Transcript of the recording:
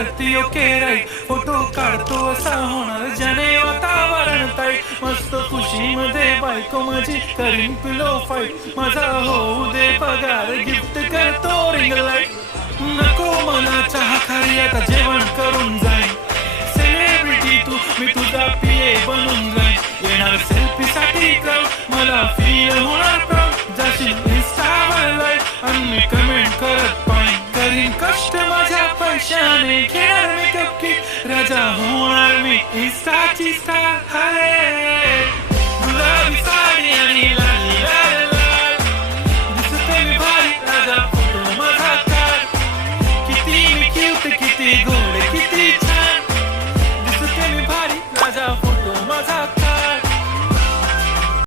वरती okay right photo काढतो असा होणार ज्याने वातावरण ताईट मस्त खुशीमध्ये बायको माझी करीन पिलो फाईट माझा होऊ दे पगार गिफ्ट करतो रिंग लाईट नको मला चहा खारी आता जेवण करून जाईन सेलिब्रिटी तू मी तुझा पिये बनून जाईन येणार सेल्फी साठी क्राऊड मला फील होणार प्राऊड जाशील इंस्टावर लाईव्ह आणि मी कमेंट करत पाहिजे करीन कष्ट माझ्या पैशाने घेणार मेकअप किट राजा होणार मी इंस्टाची स्टार हाय